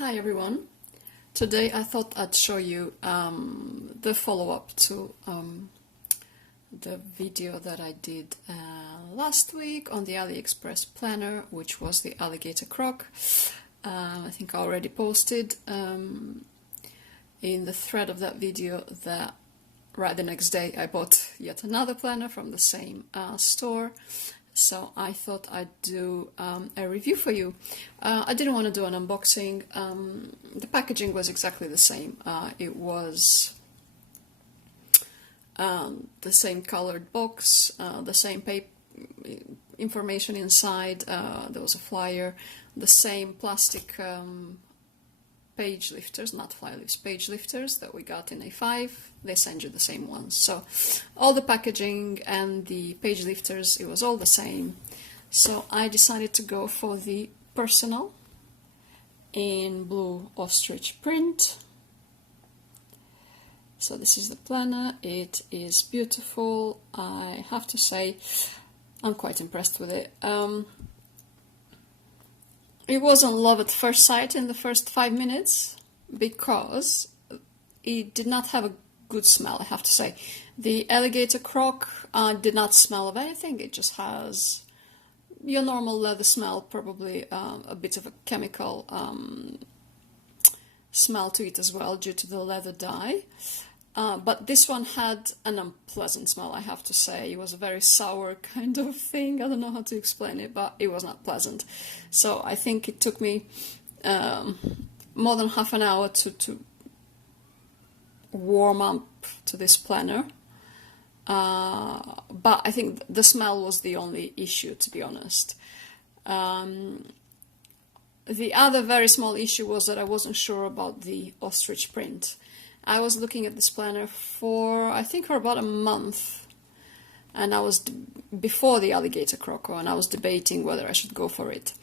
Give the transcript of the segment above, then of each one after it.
Hi everyone. Today I thought I'd show you the follow-up to the video that I did last week on the AliExpress planner, which was the alligator croc. I think I already posted in the thread of that video that right the next day I bought yet another planner from the same store. So I thought I'd do a review for you. I didn't want to do an unboxing. The packaging was exactly the same. It was the same colored box, the same information inside. There was a flyer, the same plastic page lifters, not fly lifts, page lifters that we got in A5. They send you the same ones. So all the packaging and the page lifters, it was all the same. So I decided to go for the personal in blue ostrich print. So this is the planner. It is beautiful. I have to say I'm quite impressed with it. It wasn't love at first sight in the first 5 minutes because it did not have a good smell, I have to say. The alligator croc did not smell of anything. It just has your normal leather smell, probably a bit of a chemical smell to it as well due to the leather dye. But this one had an unpleasant smell, I have to say. It was a very sour kind of thing. I don't know how to explain it, but it was not pleasant. So I think it took me more than half an hour to warm up to this planner. But I think the smell was the only issue, to be honest. The other very small issue was that I wasn't sure about the ostrich print. I was looking at this planner I think for about a month, and I was before the alligator croco, and I was debating whether I should go for it.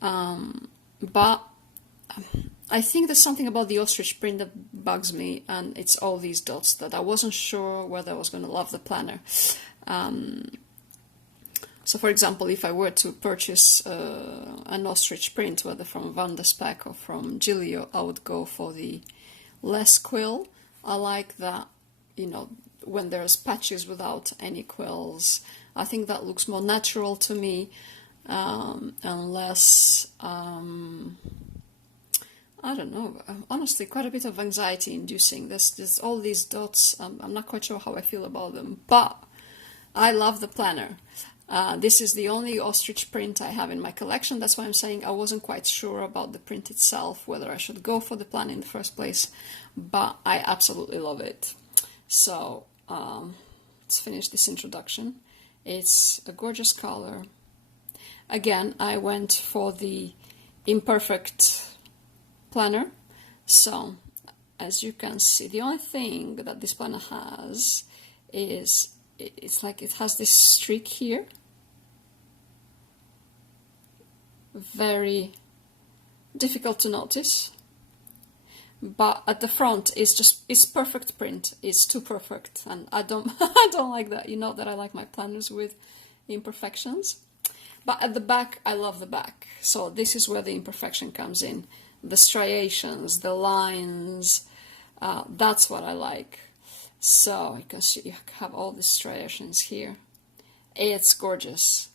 But I think there's something about the ostrich print that bugs me, and it's all these dots that I wasn't sure whether I was going to love the planner. So for example, if I were to purchase an ostrich print, whether from Van der Spek or from Giglio, I would go for the less quill. I like that, you know, when there's patches without any quills. I think that looks more natural to me, and less, I don't know, honestly, quite a bit of anxiety inducing. There's all these dots. I'm not quite sure how I feel about them, but I love the planner. This is the only ostrich print I have in my collection. That's why I'm saying I wasn't quite sure about the print itself, whether I should go for the planner in the first place, but I absolutely love it. So let's finish this introduction. It's a gorgeous color. Again, I went for the imperfect planner. So as you can see, the only thing that this planner has is it's like it has this streak here. Very difficult to notice, but at the front it's perfect print. It's too perfect, and I don't I don't like that. You know that I like my planners with imperfections. But at the back, I love the back. So this is where the imperfection comes in. The striations, the lines, that's what I like. So you can see you have all the striations here. It's gorgeous.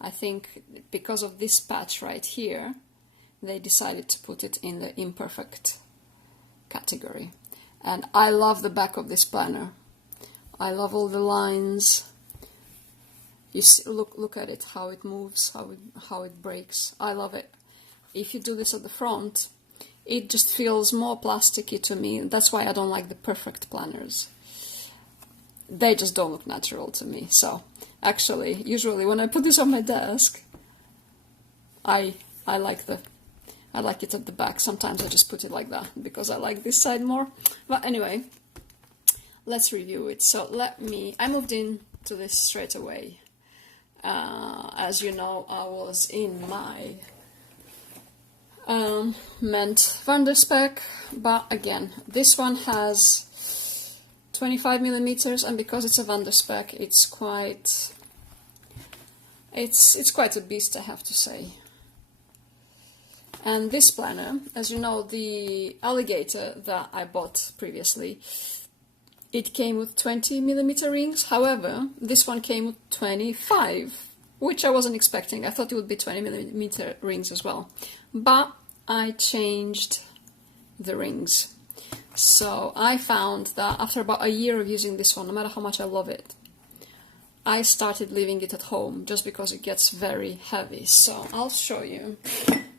I think because of this patch right here, they decided to put it in the imperfect category. And I love the back of this planner. I love all the lines. You see, look at it, how it moves, how it breaks. I love it. If you do this at the front, it just feels more plasticky to me. That's why I don't like the perfect planners. They just don't look natural to me. So actually, usually when I put this on my desk, I like it at the back. Sometimes I just put it like that because I like this side more. But anyway, let's review it. So I moved into this straight away. As you know, I was in my meant Van der Spek, but again, this one has 25 millimeters, and because it's a Van der Spek, it's quite a beast, I have to say. And this planner, as you know, the alligator that I bought previously, it came with 20mm rings. However, this one came with 25, which I wasn't expecting. I thought it would be 20mm rings as well. But I changed the rings. So I found that after about a year of using this one, no matter how much I love it, I started leaving it at home just because it gets very heavy. So I'll show you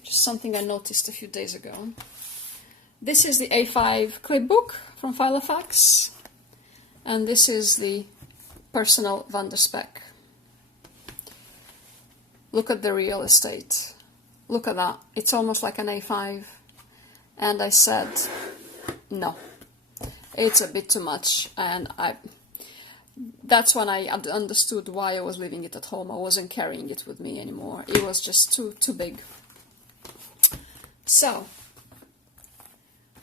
just something I noticed a few days ago. This is the A5 clipbook from Filofax, and this is the personal Van der Spek. Look at the real estate. Look at that. It's almost like an A5. And I said, no, it's a bit too much. And that's when I understood why I was leaving it at home. I wasn't carrying it with me anymore. It was just too big. So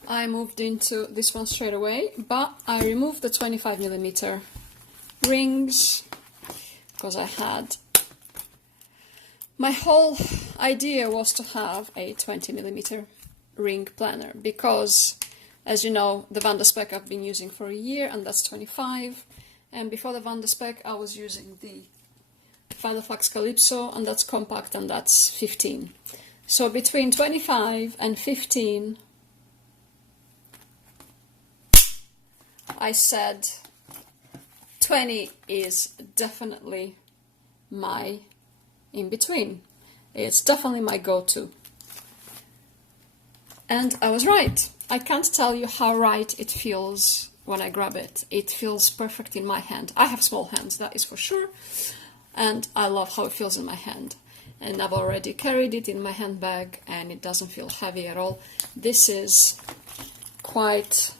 I moved into this one straight away, but I removed the 25mm rings because I had... My whole idea was to have a 20mm ring planner because, as you know, the Van der Spek I've been using for a year, and that's 25. And before the Van der Spek, I was using the Filofax Calypso, and that's compact, and that's 15. So between 25 and 15, I said 20 is definitely my in-between. It's definitely my go-to. And I was right. I can't tell you how right it feels when I grab it. It feels perfect in my hand. I have small hands, that is for sure. And I love how it feels in my hand. And I've already carried it in my handbag and it doesn't feel heavy at all. This is quite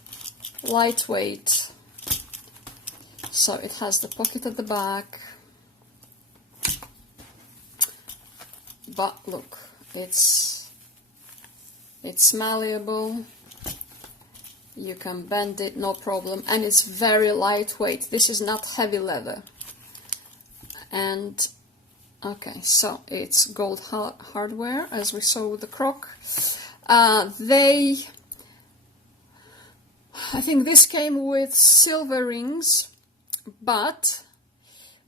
lightweight. So it has the pocket at the back. But look, it's malleable. You can bend it, no problem, and it's very lightweight. This is not heavy leather. And okay, so it's gold hardware, as we saw with the croc. I think this came with silver rings, but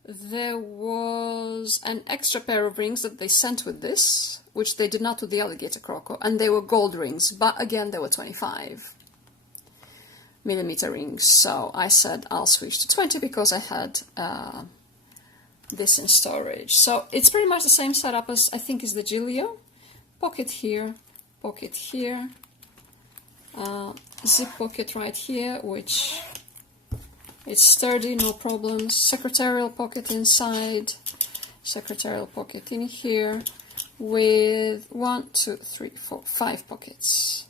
there was an extra pair of rings that they sent with this, which they did not with the alligator croco, and they were gold rings, but again they were 25mm rings. So I said I'll switch to 20 because I had this in storage. So it's pretty much the same setup as I think is the Giglio. Pocket here, zip pocket right here, which it's sturdy, no problems. Secretarial pocket inside, secretarial pocket in here, with 1, 2, 3, 4, 5 pockets.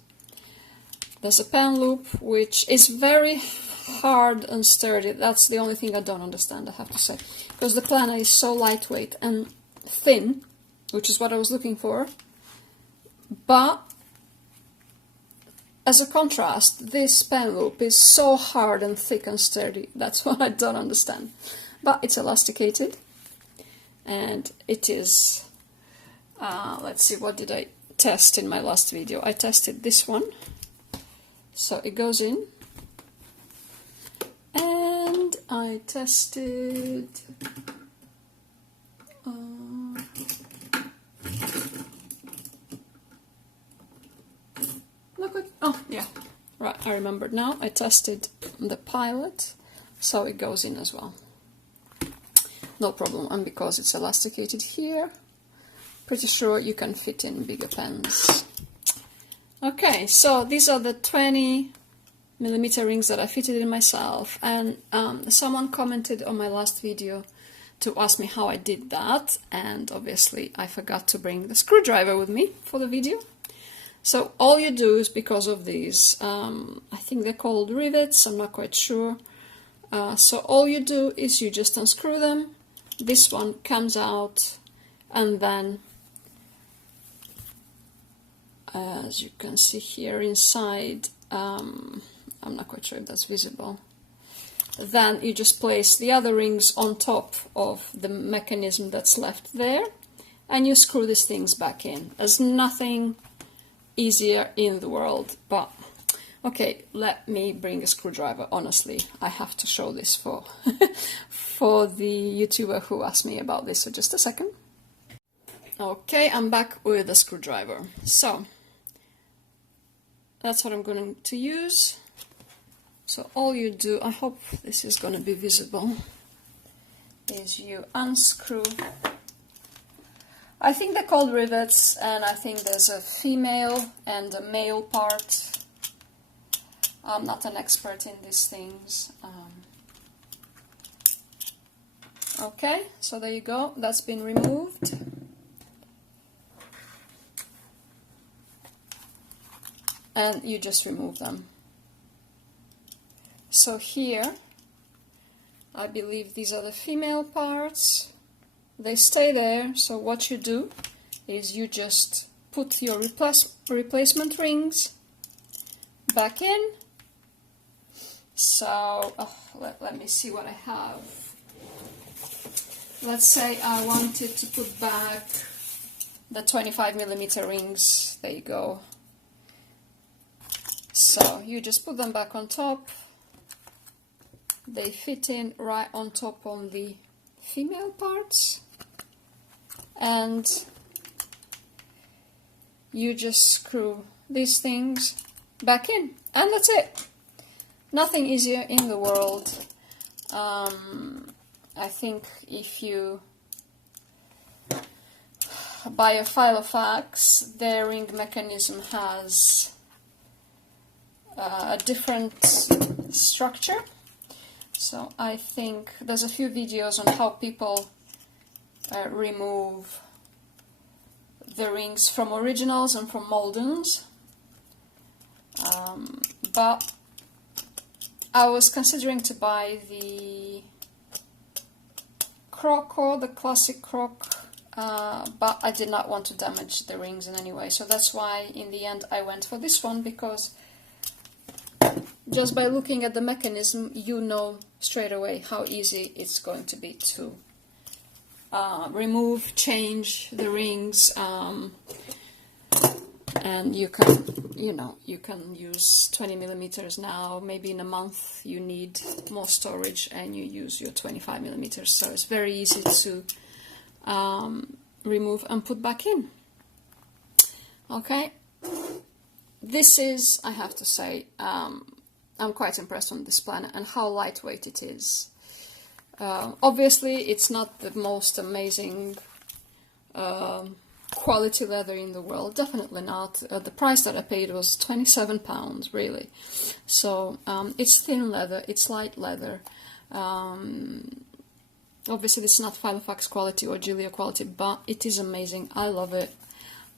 There's a pen loop, which is very hard and sturdy. That's the only thing I don't understand, I have to say, because the planner is so lightweight and thin, which is what I was looking for. But as a contrast, this pen loop is so hard and thick and sturdy. That's what I don't understand. But it's elasticated, and it is, let's see, what did I test in my last video? I tested this one. So it goes in, and I tested look at, oh yeah, right, I remembered now. I tested the Pilot, so it goes in as well, no problem. And because it's elasticated here, pretty sure you can fit in bigger pens. Okay, so these are the 20mm rings that I fitted in myself, and someone commented on my last video to ask me how I did that, and obviously I forgot to bring the screwdriver with me for the video. So all you do is, because of these, I think they're called rivets, I'm not quite sure. So all you do is you just unscrew them, this one comes out, and then as you can see here inside, I'm not quite sure if that's visible, then you just place the other rings on top of the mechanism that's left there, and you screw these things back in. There's nothing easier in the world. But okay, let me bring a screwdriver. Honestly, I have to show this for for the YouTuber who asked me about this. So just a second. Okay, I'm back with a screwdriver. So that's what I'm going to use. So all you do, I hope this is going to be visible, is you unscrew. I think they're called rivets, and I think there's a female and a male part. I'm not an expert in these things. Okay, so there you go. That's been removed. And you just remove them. So here, I believe these are the female parts. They stay there, so what you do is you just put your replacement rings back in. So, let me see what I have. Let's say I wanted to put back the 25mm rings. There you go. So you just put them back on top. They fit in right on top on the female parts, and you just screw these things back in, and that's it. Nothing easier in the world. I think if you buy a Filofax, their ring mechanism has a different structure. So I think there's a few videos on how people remove the rings from originals and from mold-ons. But I was considering to buy the croc, or the classic croc, but I did not want to damage the rings in any way. So that's why in the end I went for this one, because just by looking at the mechanism, you know straight away how easy it's going to be to remove, change the rings, and you can, you can use 20mm now. Maybe in a month you need more storage, and you use your 25mm. So it's very easy to remove and put back in. Okay, this is, I have to say, I'm quite impressed with this planner and how lightweight it is. Obviously, it's not the most amazing quality leather in the world, definitely not. The price that I paid was £27, really. So it's thin leather, it's light leather. Obviously, it's not Filofax quality or Gilia quality, but it is amazing. I love it.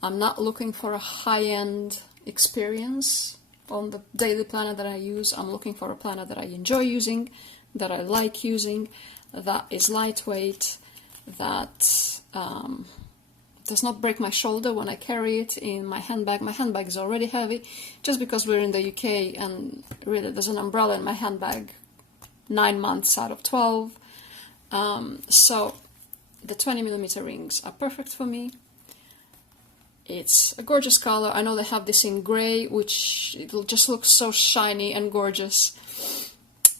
I'm not looking for a high-end experience on the daily planner that I use. I'm looking for a planner that I enjoy using, that I like using, that is lightweight, that does not break my shoulder when I carry it in my handbag. My handbag is already heavy, just because we're in the UK, and really there's an umbrella in my handbag 9 months out of 12. So the 20mm rings are perfect for me. It's a gorgeous color. I know they have this in grey, which it'll just look so shiny and gorgeous.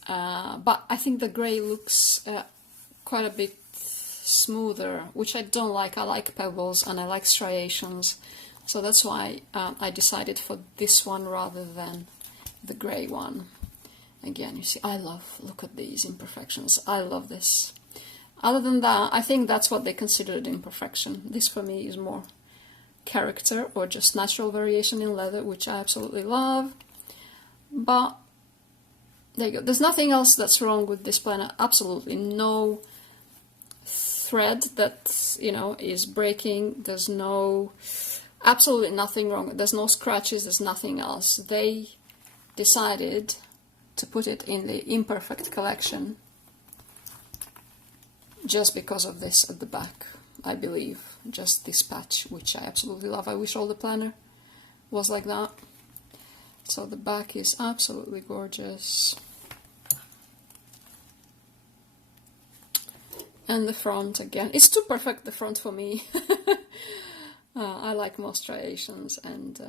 But I think the grey looks quite a bit smoother, which I don't like. I like pebbles and I like striations. So that's why I decided for this one rather than the grey one. Again, you see, look at these imperfections. I love this. Other than that, I think that's what they considered imperfection. This for me is more character or just natural variation in leather, which I absolutely love. But there you go. There's nothing else that's wrong with this planner. Absolutely no thread that is breaking. There's absolutely nothing wrong. There's no scratches. There's nothing else. They decided to put it in the imperfect collection just because of this at the back, I believe. Just this patch, which I absolutely love. I wish all the planner was like that. So the back is absolutely gorgeous. And the front, again, it's too perfect, the front for me. I like more striations, and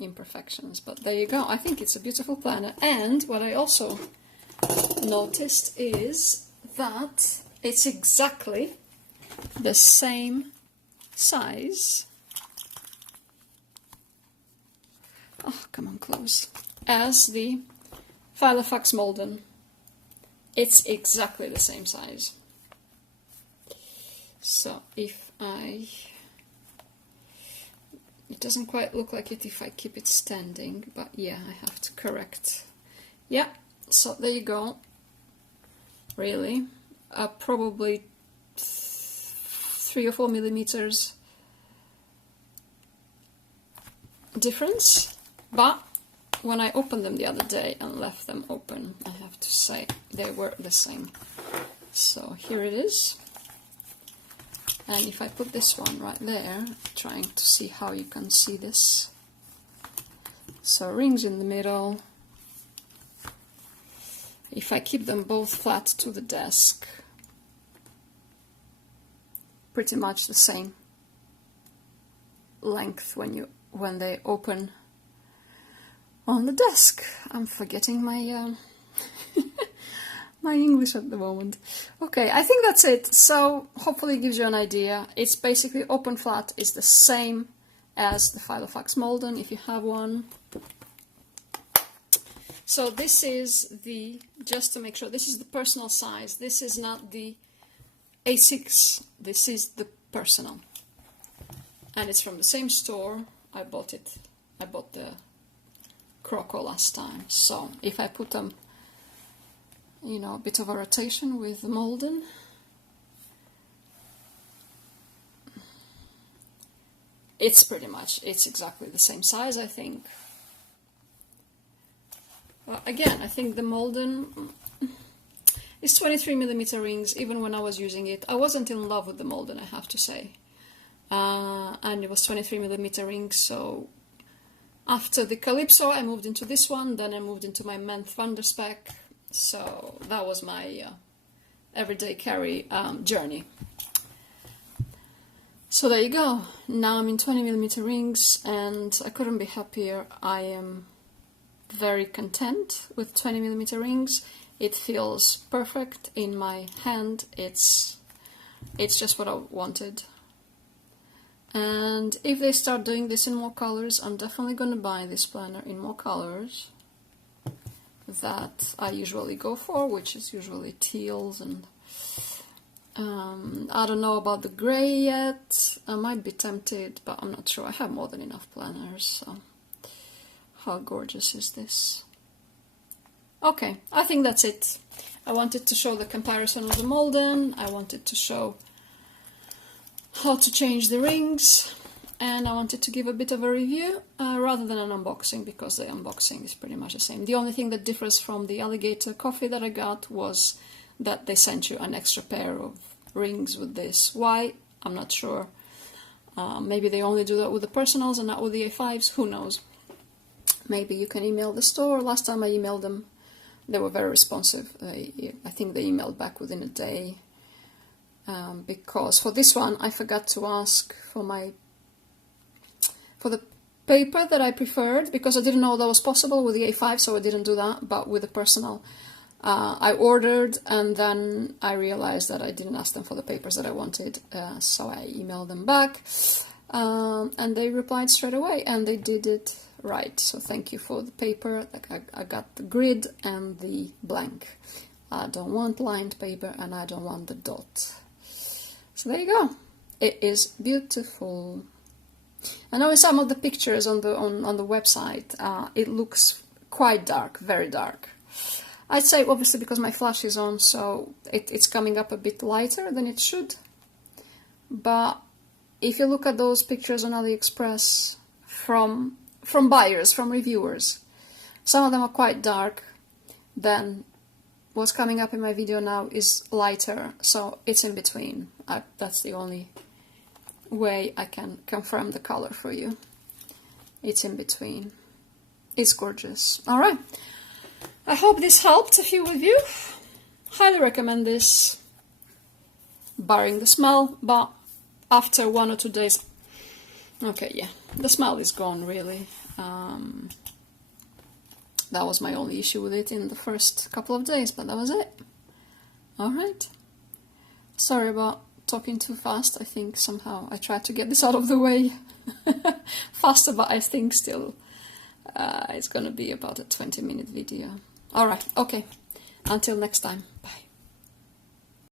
imperfections. But there you go. I think it's a beautiful planner. And what I also noticed is that it's exactly the same size. Oh, come on, close. As the Filofax Malden. It's exactly the same size. So if it doesn't quite look like it if I keep it standing, but yeah, I have to correct. Yeah, so there you go. Really, probably 3 or 4 millimeters difference, but when I opened them the other day and left them open, I have to say they were the same. So here it is. And if I put this one right there, trying to see how you can see this. So rings in the middle. If I keep them both flat to the desk, pretty much the same length when they open on the desk. I'm forgetting my my English at the moment. Okay, I think that's it. So hopefully it gives you an idea. It's basically open flat is the same as the Filofax Malden if you have one. So this is the, just to make sure, this is the personal size. This is not the A6. This is the personal. And it's from the same store. I bought the Croco last time. So if I put them, you know, a bit of a rotation with the Malden, it's exactly the same size, I think. Well, again, I think the Malden is 23mm rings. Even when I was using it, I wasn't in love with the Malden, I have to say. And it was 23mm rings, so after the Calypso I moved into this one, then I moved into my Menth Vanderspec, so that was my everyday carry journey. So there you go. Now I'm in 20mm rings and I couldn't be happier. I am very content with 20mm rings. It feels perfect in my hand. It's just what I wanted. And if they start doing this in more colors, I'm definitely going to buy this planner in more colors that I usually go for, which is usually teals, and I don't know about the grey yet. I might be tempted, but I'm not sure. I have more than enough planners, so how gorgeous is this? Okay, I think that's it. I wanted to show the comparison with the Malden. I wanted to show how to change the rings, and I wanted to give a bit of a review rather than an unboxing, because the unboxing is pretty much the same. The only thing that differs from the Alligator coffee that I got was that they sent you an extra pair of rings with this. Why? I'm not sure. Maybe they only do that with the personals and not with the A5s, who knows. Maybe you can email the store. Last time I emailed them, they were very responsive. I think they emailed back within a day. Because for this one I forgot to ask for the paper that I preferred, because I didn't know that was possible with the A5, so I didn't do that. But with the personal, I ordered, and then I realized that I didn't ask them for the papers that I wanted, so I emailed them back, and they replied straight away, and they did it right. So thank you for the paper. I got the grid and the blank. I don't want lined paper, and I don't want the dot. So there you go. It is beautiful. I know in some of the pictures on the website, it looks quite dark, very dark. I'd say obviously because my flash is on, so it's coming up a bit lighter than it should. But if you look at those pictures on AliExpress from buyers, from reviewers, some of them are quite dark. Then what's coming up in my video now is lighter, so it's in between. That's the only way I can confirm the color for you. It's in between. It's gorgeous. Alright, I hope this helped a few of you. Highly recommend this, barring the smell, but after 1 or 2 days, okay, yeah, the smell is gone really. That was my only issue with it in the first couple of days, but that was it. Alright. Sorry about talking too fast. I think somehow I tried to get this out of the way faster, but I think still it's gonna be about a 20-minute video. Alright, okay. Until next time. Bye.